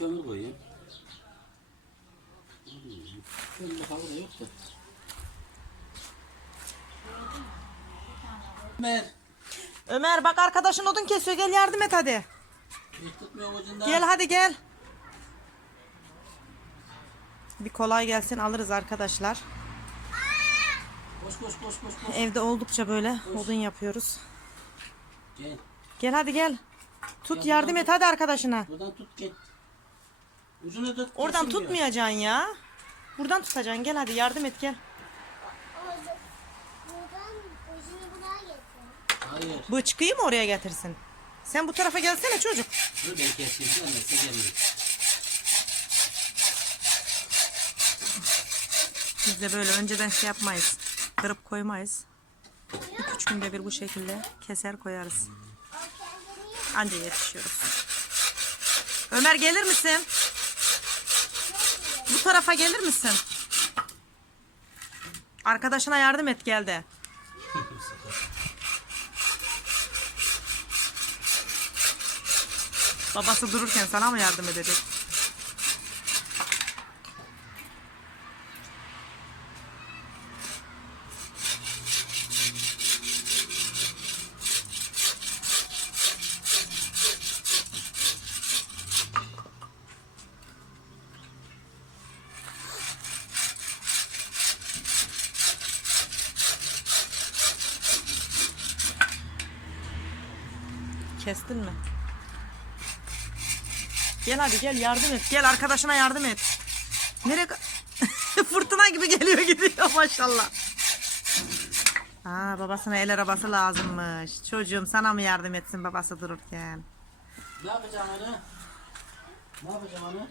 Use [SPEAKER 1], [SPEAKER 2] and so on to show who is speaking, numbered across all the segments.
[SPEAKER 1] kömür koyayım. Kömür havada yok da. Ömer.
[SPEAKER 2] Ömer bak arkadaşın odun kesiyor gel yardım et hadi.
[SPEAKER 1] Hiç tutmuyor ucundan.
[SPEAKER 2] Gel hadi gel. Bir kolay gelsin alırız arkadaşlar.
[SPEAKER 1] Koş koş koş koş koş.
[SPEAKER 2] Evde oldukça böyle odun yapıyoruz.
[SPEAKER 1] Gel.
[SPEAKER 2] Gel hadi gel. Tut yardım et hadi arkadaşına.
[SPEAKER 1] Buradan tut git. Ucunu tut.
[SPEAKER 2] Oradan
[SPEAKER 1] kesilmiyor.
[SPEAKER 2] tutmayacaksın ya. Buradan tutacaksın gel hadi yardım et gel.
[SPEAKER 3] Buradan ucunu getir.
[SPEAKER 1] Hayır.
[SPEAKER 2] Bıçkıyı mı oraya getirsin? Sen bu tarafa gelsene çocuk.
[SPEAKER 1] Dur ben keseyim. Sen de gelmiyor.
[SPEAKER 2] Biz de böyle önceden şey yapmayız. Kırıp koymayız. 2-3 günde bir bu şekilde keser koyarız. Anca yetişiyoruz. Ömer gelir misin? Bu tarafa gelir misin? Arkadaşına yardım et gel de. Babası dururken sana mı yardım edecek? Kestin mi? Gel hadi gel yardım et. Gel arkadaşına yardım et. Nereye? Fırtına gibi geliyor gidiyor maşallah. Aa, babasına el arabası lazımmış. Çocuğum sana mı yardım etsin babası dururken?
[SPEAKER 1] Ne yapacağım onu? Ne yapacağım onu?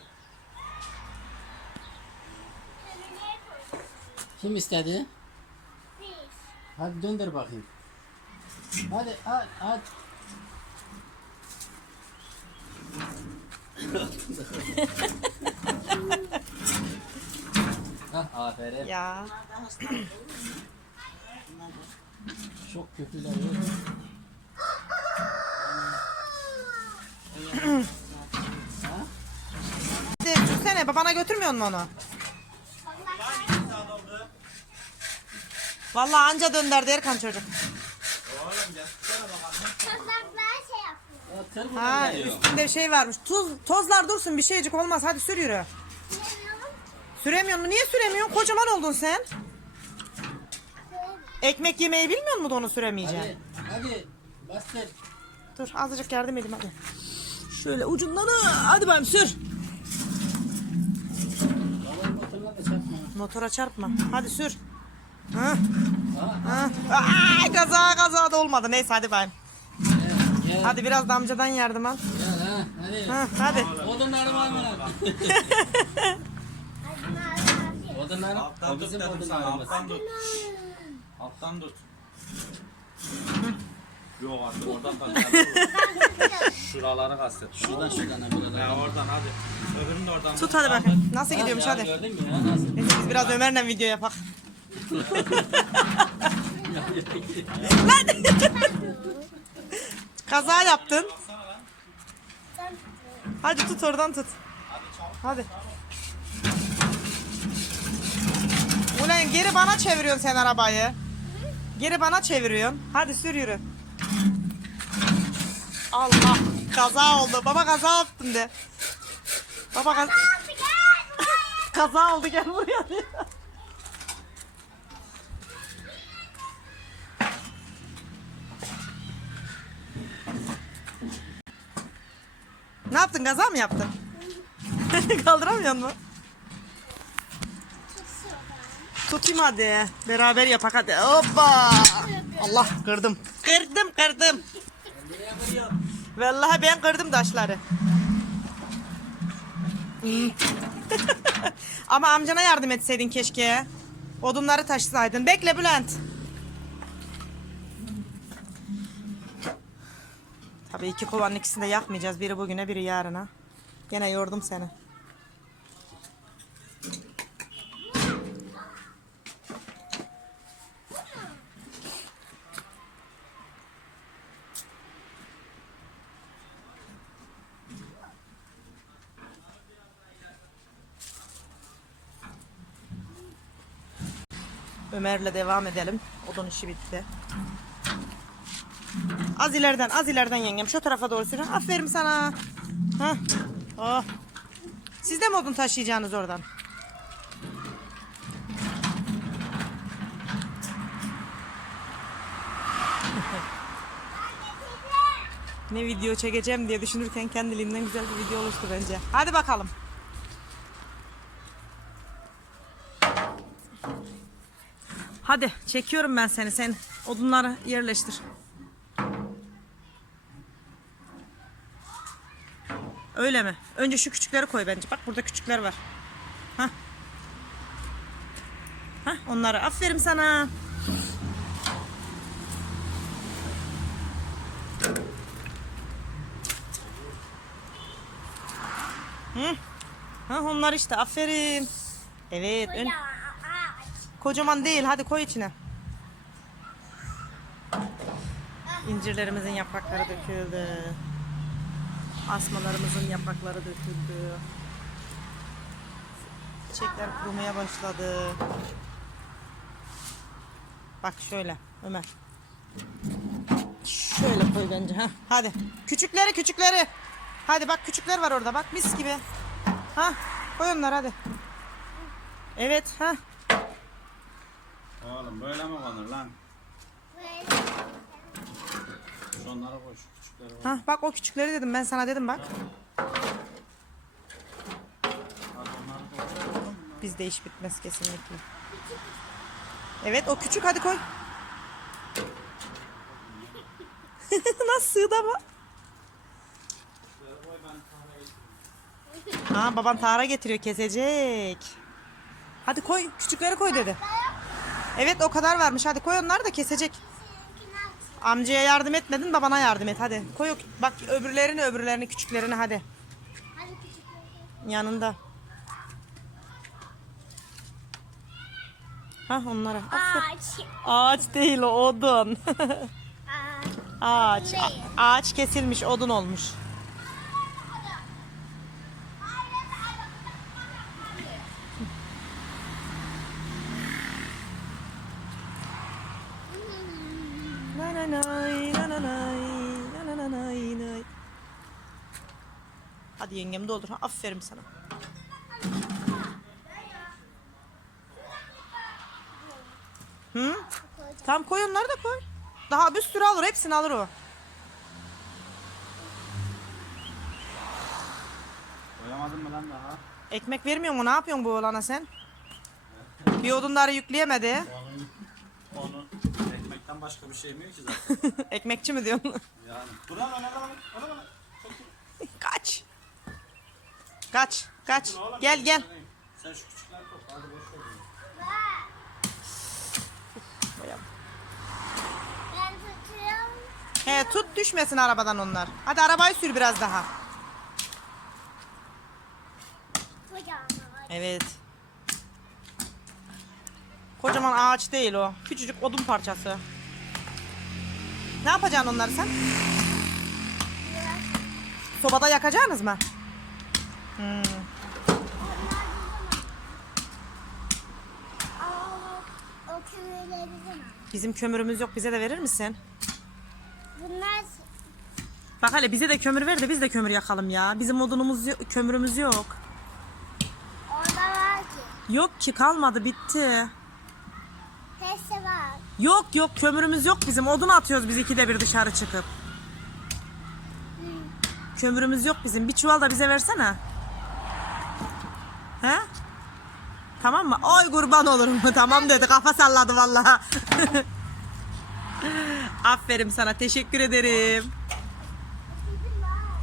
[SPEAKER 1] Kim istedi?
[SPEAKER 3] Biz.
[SPEAKER 1] Hadi döndür bakayım. Hadi hadi hadi. Hah aferin.
[SPEAKER 2] Ya.
[SPEAKER 1] Çok kötüler
[SPEAKER 2] Sürsene babana götürmüyor musun onu? Vallahi anca dönderdi Erkan çocuk.
[SPEAKER 3] Kazaklar şey yapıyor.
[SPEAKER 1] Ya tır
[SPEAKER 2] Ha
[SPEAKER 1] geliyor.
[SPEAKER 2] üstünde şey varmış. Tuz, tozlar dursun bir şeycik olmaz. Hadi sür yürü. Süremiyor mu? Niye süremiyorsun? Kocaman oldun sen. Ekmek yemeyi bilmiyor musun da onu süremeyeceksin?
[SPEAKER 1] Hadi hadi bastır.
[SPEAKER 2] Dur azıcık yardım edeyim hadi. Şöyle ucundan hadi bakayım sür.
[SPEAKER 1] Motoruna da çarpma.
[SPEAKER 2] Motora çarpma. Hadi sür. Hı,
[SPEAKER 1] Ha,
[SPEAKER 2] hı. Ay, kaza kaza da olmadı. Neyse hadi bakayım. Hadi biraz da amcadan yardım al.
[SPEAKER 1] Ha hadi. Odunları var mı lan? Odunları.
[SPEAKER 4] Alttan
[SPEAKER 1] O
[SPEAKER 4] tut
[SPEAKER 1] bizim
[SPEAKER 4] dedim sana.
[SPEAKER 1] odunlarımız.
[SPEAKER 4] Alttan tut. Alttan tut. Yok artık oradan da. Şuraları kastet.
[SPEAKER 1] Şuradan şuradan ha, buradan.
[SPEAKER 4] Ya oradan hadi. Öbürünü de oradan.
[SPEAKER 2] Tut hadi bakayım. Nasıl gidiyormuş
[SPEAKER 1] Ya,
[SPEAKER 2] hadi.
[SPEAKER 1] Gördün mü ya nasıl?
[SPEAKER 2] Neyse biz biraz Ömer'le video yapak. Lan! Kaza yaptın. Hadi tut oradan tut. Hadi. Ulan geri bana çeviriyorsun sen arabayı. Geri bana çeviriyorsun. Hadi sür yürü. Allah kaza oldu. Baba kaza yaptın de. Baba kaza... kaza oldu gel buraya yaptın? Kaza mı yaptın? Kaldıramıyor musun? Tutayım hadi. Beraber yapak hadi. Hoppa. Allah kırdım. Kırdım kırdım. Vallahi ben kırdım taşları. Ama amcana yardım etseydin keşke. Odunları taşısaydın. Bekle Bülent. Tabii iki kovanın ikisini de yakmayacağız. Biri bugüne biri yarına. Gene yordum seni. Ömer'le devam edelim. Odun işi bitti. Az ileriden, az ileriden yengem. Şu tarafa doğru sürün. Aferin sana. Hah. Oh. Siz de mi odun taşıyacaksınız oradan? ne video çekeceğim diye düşünürken kendiliğinden güzel bir video oluştu bence. Hadi bakalım. Hadi çekiyorum ben seni. Sen odunları yerleştir. Öyle mi? Önce şu küçükleri koy bence. Bak burada küçükler var. Hah. Hah onları. Aferin sana. Hı. Ha onlar işte. Aferin. Evet. Ön... Kocaman değil. Hadi koy içine. İncirlerimizin yaprakları döküldü. Asmalarımızın yaprakları döküldü. Çiçekler kurumaya başladı. Bak şöyle Ömer. Şöyle koy bence. ha. Hadi. Küçükleri küçükleri. Hadi bak küçükler var orada. Bak mis gibi. Ha koy onları hadi. Evet ha.
[SPEAKER 4] Oğlum böyle mi konur lan?
[SPEAKER 3] Böyle.
[SPEAKER 4] Şunlara koy şu küçükleri koy.
[SPEAKER 2] Ha bak o küçükleri dedim ben sana dedim bak. Bizde iş bitmez kesinlikle. Evet o küçük hadi koy. Nasıl sığdı ama? Ha baban tahra getiriyor kesecek. Hadi koy küçükleri koy dedi. Evet o kadar varmış hadi koy onları da kesecek. Amcaya yardım etmedin babana yardım et hadi. Koy o, bak öbürlerini öbürlerini küçüklerini hadi.
[SPEAKER 3] Hadi küçük.
[SPEAKER 2] Yanında. Ha onlara.
[SPEAKER 3] Ağaç.
[SPEAKER 2] Ağaç değil o odun.
[SPEAKER 3] Ağaç.
[SPEAKER 2] ağaç kesilmiş odun olmuş. Hadi yengem doldur. Aferin sana. Hı? Tamam koy onları da koy. Daha bir sürü alır. Hepsini alır o.
[SPEAKER 4] Koyamadın mı lan daha?
[SPEAKER 2] Ekmek vermiyor mu? Ne yapıyorsun bu oğlana sen? Bir odunları yükleyemedi.
[SPEAKER 4] Ekmekten başka bir şey yemiyor ki zaten.
[SPEAKER 2] Ekmekçi mi diyorsun?
[SPEAKER 4] Yani. Dur lan öyle lan. Öyle lan.
[SPEAKER 2] Kaç. Kaç. Kaç. Gel gel.
[SPEAKER 4] Sen şu küçükleri koy. Hadi boş ver.
[SPEAKER 3] Ben tutuyorum.
[SPEAKER 2] He tut düşmesin arabadan onlar. Hadi arabayı sür biraz daha.
[SPEAKER 3] Kocaman ağaç.
[SPEAKER 2] Evet. Kocaman ağaç değil o. Küçücük odun parçası. Ne yapacaksın onları sen? Sobada yakacaksınız mı? Hmm.
[SPEAKER 3] Bizim
[SPEAKER 2] kömürümüz yok. Bize de verir misin?
[SPEAKER 3] Bunlar
[SPEAKER 2] Bak hele bize de kömür ver de biz de kömür yakalım ya. Bizim odunumuz yok, kömürümüz yok.
[SPEAKER 3] orada var ki.
[SPEAKER 2] Yok ki kalmadı bitti. Yok yok kömürümüz yok bizim. Odun atıyoruz biz ikide bir dışarı çıkıp. Kömürümüz yok bizim. Bir çuval da bize versene. He? Tamam mı? Oy kurban olurum. tamam dedi. Kafa salladı vallahi. Aferin sana. Teşekkür ederim.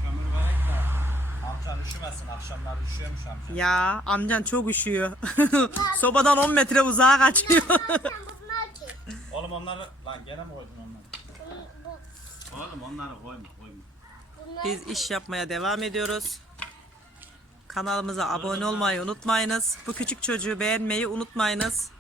[SPEAKER 4] Kömür verek de. Amcan üşümesin. Akşamlar üşüyormuş amca.
[SPEAKER 2] Ya amcan çok üşüyor. Sobadan 10 metre uzağa kaçıyor.
[SPEAKER 4] Oğlum onları lan gene mi koydun onları? Oğlum onları koyma koyma.
[SPEAKER 2] Biz iş yapmaya devam ediyoruz. Kanalımıza abone olmayı unutmayınız. Bu küçük çocuğu beğenmeyi unutmayınız.